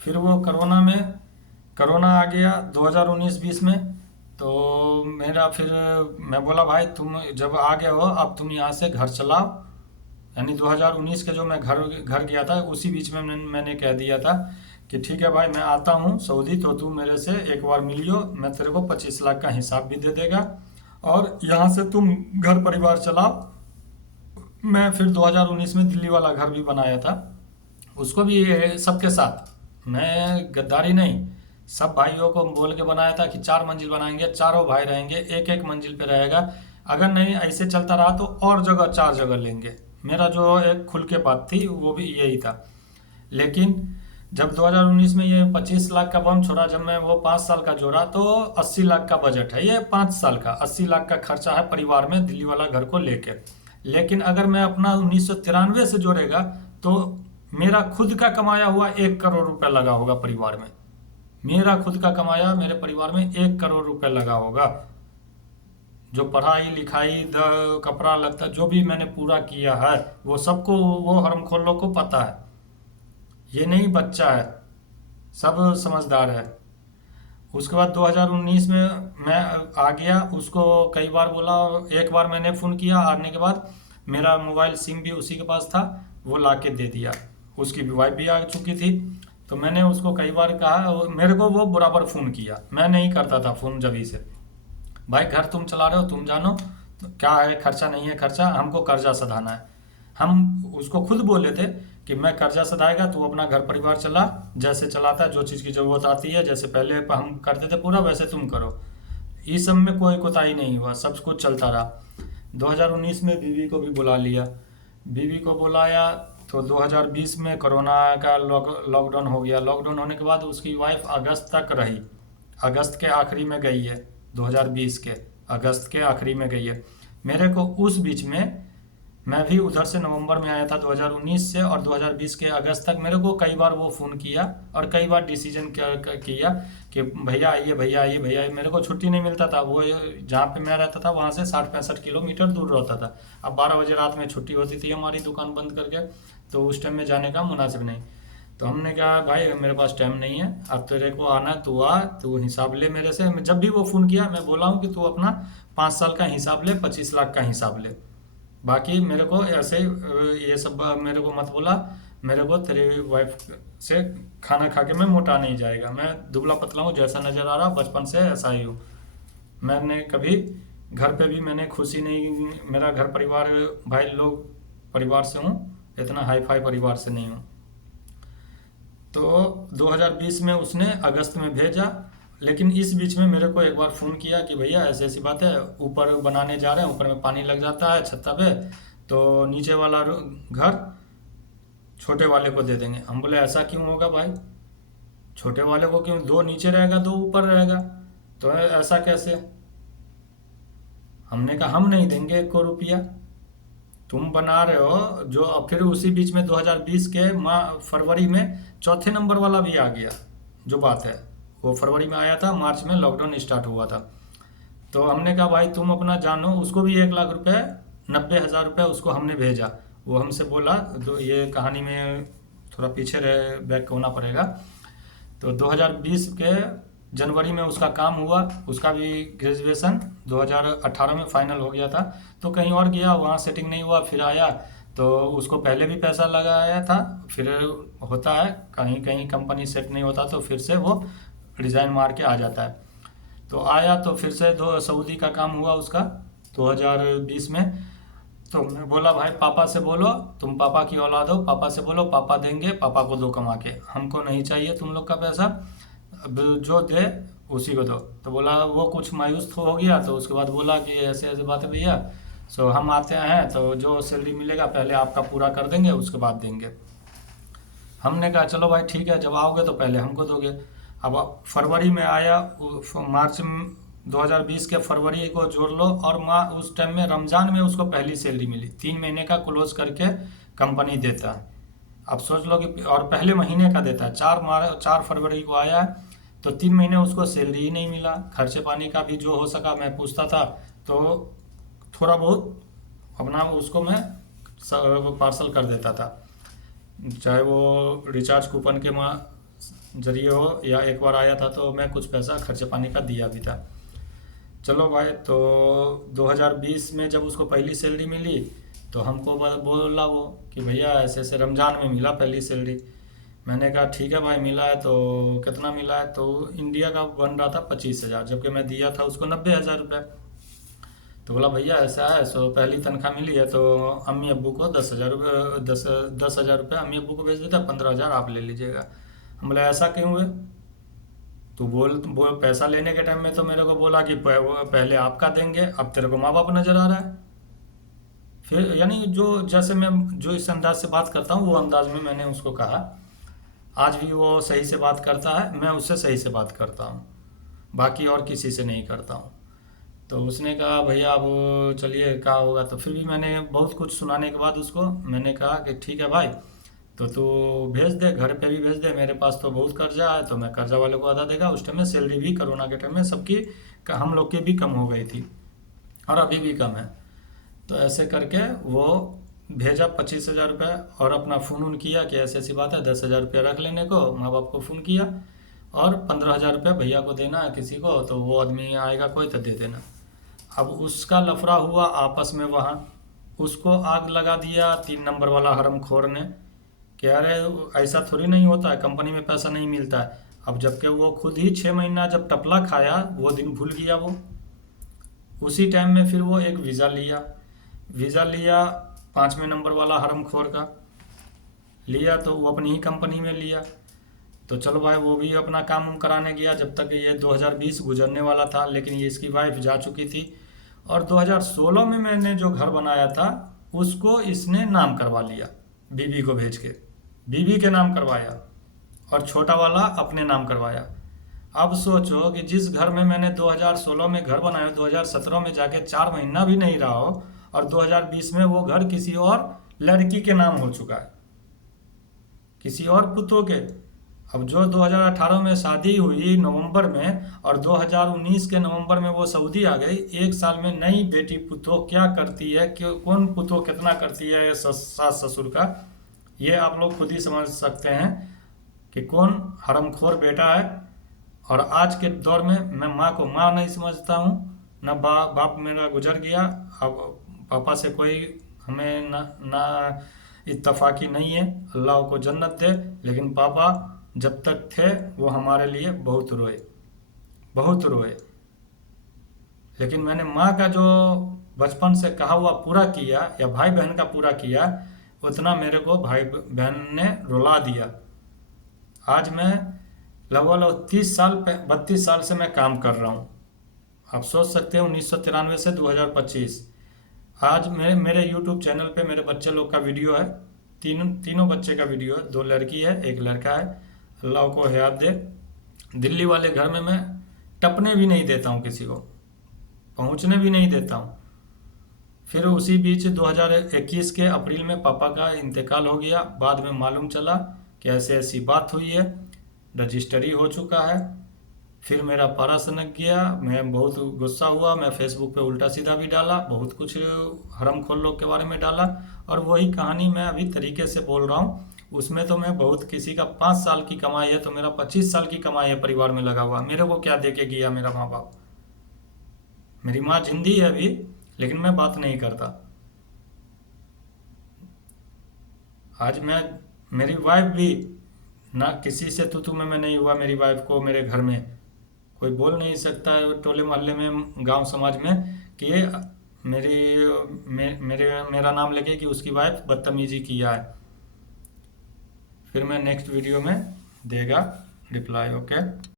फिर वो कोरोना आ गया 2019-20 में। तो मेरा फिर मैं बोला भाई तुम जब आ गए हो अब तुम यहाँ से घर चलाओ। यानी 2019 के जो मैं घर घर गया था उसी बीच में मैंने कह दिया था कि ठीक है भाई मैं आता हूँ सऊदी, तो तू मेरे से एक बार मिलियो, मैं तेरे को 25 लाख का हिसाब भी दे देगा और यहाँ से तुम घर परिवार चलाओ। मैं फिर 2019 में दिल्ली वाला घर भी बनाया था, उसको भी सबके साथ, मैं गद्दारी नहीं, सब भाइयों को बोल के बनाया था कि 4 मंजिल बनाएंगे, चारों भाई रहेंगे, एक एक मंजिल पे रहेगा। अगर नहीं ऐसे चलता रहा तो और जगह 4 जगह लेंगे। मेरा जो एक खुल के बात थी वो भी यही था। लेकिन जब 2019 में ये 25 लाख का बम छोड़ा, जब मैं वो 5 साल का जोड़ा तो 80 लाख का बजट है, ये 5 साल का 80 लाख का खर्चा है परिवार में दिल्ली वाला घर को लेके। लेकिन अगर मैं अपना 1993 से जोड़ेगा तो मेरा खुद का कमाया हुआ 1 करोड़ रुपया लगा होगा परिवार में। मेरा खुद का कमाया मेरे परिवार में 1 करोड़ रुपया लगा होगा। जो पढ़ाई लिखाई द कपड़ा लगता जो भी मैंने पूरा किया है वो सबको, वो हरमखोलों को पता है। ये नहीं बच्चा है, सब समझदार है। उसके बाद 2019 में मैं आ गया, उसको कई बार बोला, एक बार मैंने फ़ोन किया आने के बाद, मेरा मोबाइल सिम भी उसी के पास था, वो ला के दे दिया। उसकी भी वाइफ भी आ चुकी थी, तो मैंने उसको कई बार कहा, मेरे को वो बराबर फ़ोन किया, मैं नहीं करता था फ़ोन जब से। भाई घर तुम चला रहे हो तुम जानो, तो क्या है खर्चा नहीं है खर्चा, हमको कर्जा सधाना है। हम उसको खुद बोले थे कि मैं कर्जा सधाएगा, तू अपना घर परिवार चला, जैसे चलाता है, जो चीज़ की ज़रूरत आती है, जैसे पहले हम करते थे पूरा वैसे तुम करो। इस सब में कोई कोताही नहीं हुआ, सब कुछ चलता रहा। 2019 में बीवी को भी बुला लिया, बीवी को बुलाया तो 2020 में कोरोना का लॉकडाउन हो गया। लॉकडाउन होने के बाद उसकी वाइफ अगस्त तक रही, अगस्त के आखिरी में गई है, 2020 के अगस्त के आखिरी में गई है। मेरे को उस बीच में, मैं भी उधर से नवंबर में आया था 2019 से, और 2020 के अगस्त तक मेरे को कई बार वो फ़ोन किया और कई बार डिसीजन किया कि भैया आइए भैया आइए भैया आइए। मेरे को छुट्टी नहीं मिलता था, वो जहाँ पे मैं रहता था वहाँ से 60-65 किलोमीटर दूर रहता था। अब 12 बजे रात में छुट्टी होती थी हमारी दुकान बंद करके, तो उस टाइम में जाने का मुनासिब नहीं। तो हमने कहा भाई मेरे पास टाइम नहीं है, अब तेरे को आना तू आ, तू हिसाब ले मेरे से। जब भी वो फ़ोन किया मैं बोला हूँ कि तू अपना 5 साल का हिसाब ले, 25 लाख का हिसाब ले, बाकी मेरे को ऐसे ये सब मेरे को मत बोला। मेरे को तेरी वाइफ से खाना खा के मैं मोटा नहीं जाएगा, मैं दुबला पतला हूँ, जैसा नज़र आ रहा बचपन से ऐसा ही हूँ। मैंने कभी घर पे भी मैंने खुशी नहीं, मेरा घर परिवार भाई लोग परिवार से हूँ, इतना हाई फाई परिवार से नहीं हूँ। तो 2020 में उसने अगस्त में भेजा। लेकिन इस बीच में मेरे को एक बार फ़ोन किया कि भैया ऐसी ऐसी बात है, ऊपर बनाने जा रहे हैं, ऊपर में पानी लग जाता है छत्ता पे, तो नीचे वाला घर छोटे वाले को दे देंगे। हम बोले ऐसा क्यों होगा भाई, छोटे वाले को क्यों, दो नीचे रहेगा दो ऊपर रहेगा, तो ऐसा कैसे। हमने कहा हम नहीं देंगे 1 को रुपया, तुम बना रहे हो जो। अब फिर उसी बीच में 2020 के फरवरी में चौथे नंबर वाला भी आ गया। जो बात है वो फरवरी में आया था, मार्च में लॉकडाउन स्टार्ट हुआ था। तो हमने कहा भाई तुम अपना जानो, उसको भी 1 लाख रुपए, 90,000 रुपये उसको हमने भेजा। वो हमसे बोला, तो ये कहानी में थोड़ा पीछे रह बैक होना पड़ेगा। तो 2020 के जनवरी में उसका काम हुआ, उसका भी ग्रेजुएशन 2018 में फाइनल हो गया था। तो कहीं और गया, वहाँ सेटिंग नहीं हुआ, फिर आया तो उसको पहले भी पैसा लगाया था। फिर होता है कहीं कहीं कंपनी सेट नहीं होता तो फिर से वो रिज़ाइन मार के आ जाता है। तो आया तो फिर से दो सऊदी का काम हुआ उसका 2020 में। तो मैं बोला भाई पापा से बोलो, तुम पापा की औलाद हो, पापा से बोलो, पापा देंगे, पापा को दो कमा के, हमको नहीं चाहिए तुम लोग का पैसा, अब जो दे उसी को दो। तो बोला, वो कुछ मायूस तो हो गया, तो उसके बाद बोला कि ऐसे ऐसे बात है भैया, सो हम आते हैं तो जो सैलरी मिलेगा पहले आपका पूरा कर देंगे, उसके बाद देंगे। हमने कहा चलो भाई ठीक है, जब आओगे तो पहले हमको दोगे। अब फरवरी में आया, मार्च 2020 के फरवरी को जोड़ लो, और माँ उस टाइम में रमज़ान में उसको पहली सैलरी मिली, 3 महीने का क्लोज करके कंपनी देता है। अब सोच लो कि, और पहले महीने का देता है, 4 फरवरी को आया है, तो 3 महीने उसको सैलरी ही नहीं मिला। खर्चे पानी का भी जो हो सका मैं पूछता था, तो थोड़ा बहुत अपना उसको मैं पार्सल कर देता था, चाहे वो रिचार्ज कूपन के जरिए हो, या एक बार आया था तो मैं कुछ पैसा खर्चे पानी का दिया भी था। चलो भाई, तो 2020 में जब उसको पहली सैलरी मिली तो हमको बोला वो कि भैया ऐसे ऐसे रमज़ान में मिला पहली सैलरी। मैंने कहा ठीक है भाई, मिला है तो कितना मिला है, तो इंडिया का बन रहा था 25,000, जबकि मैं दिया था उसको 90,000 रुपये। तो बोला भैया ऐसा है, सो पहली तनख्वाह मिली है तो अम्मी अब्बू को 10,000 रुपये, 10,000 रुपये अम्मी अब्बू को भेज देता, 15,000 आप ले लीजिएगा। हम बोले ऐसा क्यों हुए? तो बोल पैसा लेने के टाइम में तो मेरे को बोला कि पहले आपका देंगे, अब तेरे को माँ बाप नज़र आ रहा है। फिर यानी जो जैसे मैं जो इस अंदाज से बात करता हूँ वो अंदाज में मैंने उसको कहा। आज भी वो सही से बात करता है, मैं उससे सही से बात करता हूँ, बाकी और किसी से नहीं करता हूँ। तो उसने कहा भैया अब चलिए क्या होगा, तो फिर भी मैंने बहुत कुछ सुनाने के बाद उसको मैंने कहा कि ठीक है भाई, तो तू भेज दे, घर पे भी भेज दे, मेरे पास तो बहुत कर्जा है, तो मैं कर्जा वाले को अदा देगा। उस टाइम में सैलरी भी कोरोना के टाइम में सबकी, हम लोग की भी कम हो गई थी और अभी भी कम है। तो ऐसे करके वो भेजा 25,000 रुपये, और अपना फ़ोन उन किया कि ऐसी ऐसी बात है, 10,000 रुपये रख लेने को, माँ बाप को फ़ोन किया, और 15,000 रुपये भैया को देना है किसी को, तो वो आदमी आएगा कोई तो दे देना। अब उसका लफड़ा हुआ आपस में वहाँ, उसको आग लगा दिया 3 नंबर वाला हरमखोर ने कि अरे ऐसा थोड़ी नहीं होता है, कंपनी में पैसा नहीं मिलता है। अब जबकि वो खुद ही 6 महीना जब टपला खाया वो दिन भूल गया वो। उसी टाइम में फिर वो एक वीज़ा लिया 5वें नंबर वाला हरमखोर का लिया, तो वो अपनी ही कंपनी में लिया। तो चलो भाई, वो भी अपना काम उम कराने गया जब तक ये 2020 गुजरने वाला था, लेकिन ये इसकी वाइफ जा चुकी थी। और 2016 में मैंने जो घर बनाया था उसको इसने नाम करवा लिया, बीबी को भेज के, बीबी के नाम करवाया, और छोटा वाला अपने नाम करवाया। अब सोचो कि जिस घर में मैंने 2016 में घर बनाया, 2017 में जाके 4 महीना भी नहीं रहा हो, और 2020 में वो घर किसी और लड़की के नाम हो चुका है, किसी और पुतों के। अब जो 2018 में शादी हुई नवंबर में, और 2019 के नवंबर में वो सऊदी आ गई, 1 साल में नई बेटी पुतों क्या करती है, कौन पुतों कितना करती है ये सास ससुर का, ये आप लोग खुद ही समझ सकते हैं कि कौन हरमखोर बेटा है। और आज के दौर में मैं माँ को माँ नहीं समझता हूँ, न बाप मेरा गुजर गया, अब पापा से कोई हमें ना इत्तफाकी नहीं है, अल्लाह को जन्नत दे। लेकिन पापा जब तक थे वो हमारे लिए बहुत रोए, बहुत रोए। लेकिन मैंने माँ का जो बचपन से कहा हुआ पूरा किया, या भाई बहन का पूरा किया, उतना मेरे को भाई बहन ने रुला दिया। आज मैं लगभग 32 साल से मैं काम कर रहा हूँ। आप सोच सकते हैं 1993 से 2025। आज मेरे यूट्यूब चैनल पे मेरे बच्चे लोग का वीडियो है, तीनों बच्चे का वीडियो है, 2 लड़की है 1 लड़का है, अल्लाह को हयात दे। दिल्ली वाले घर में मैं टपने भी नहीं देता हूँ, किसी को पहुँचने भी नहीं देता हूँ। फिर उसी बीच 2021 के अप्रैल में पापा का इंतकाल हो गया। बाद में मालूम चला कि ऐसे ऐसी बात हुई है, रजिस्ट्री हो चुका है। फिर मेरा पारा सनक गया, मैं बहुत गुस्सा हुआ, मैं फेसबुक पे उल्टा सीधा भी डाला, बहुत कुछ हरमखोर लोग के बारे में डाला, और वही कहानी मैं अभी तरीके से बोल रहा हूँ। उसमें तो मैं बहुत, किसी का 5 साल की कमाई है तो मेरा 25 साल की कमाई है परिवार में लगा हुआ। मेरे को क्या दे के गया मेरा माँ बाप? मेरी माँ जिंदी है अभी, लेकिन मैं बात नहीं करता। आज मेरी वाइफ भी ना, किसी से तू में नहीं हुआ। मेरी वाइफ को मेरे घर में कोई बोल नहीं सकता है, टोले मोहल्ले में, गांव समाज में, कि ये मेरा नाम लेके कि उसकी वाइफ बदतमीजी किया है। फिर मैं नेक्स्ट वीडियो में देगा रिप्लाई। ओके।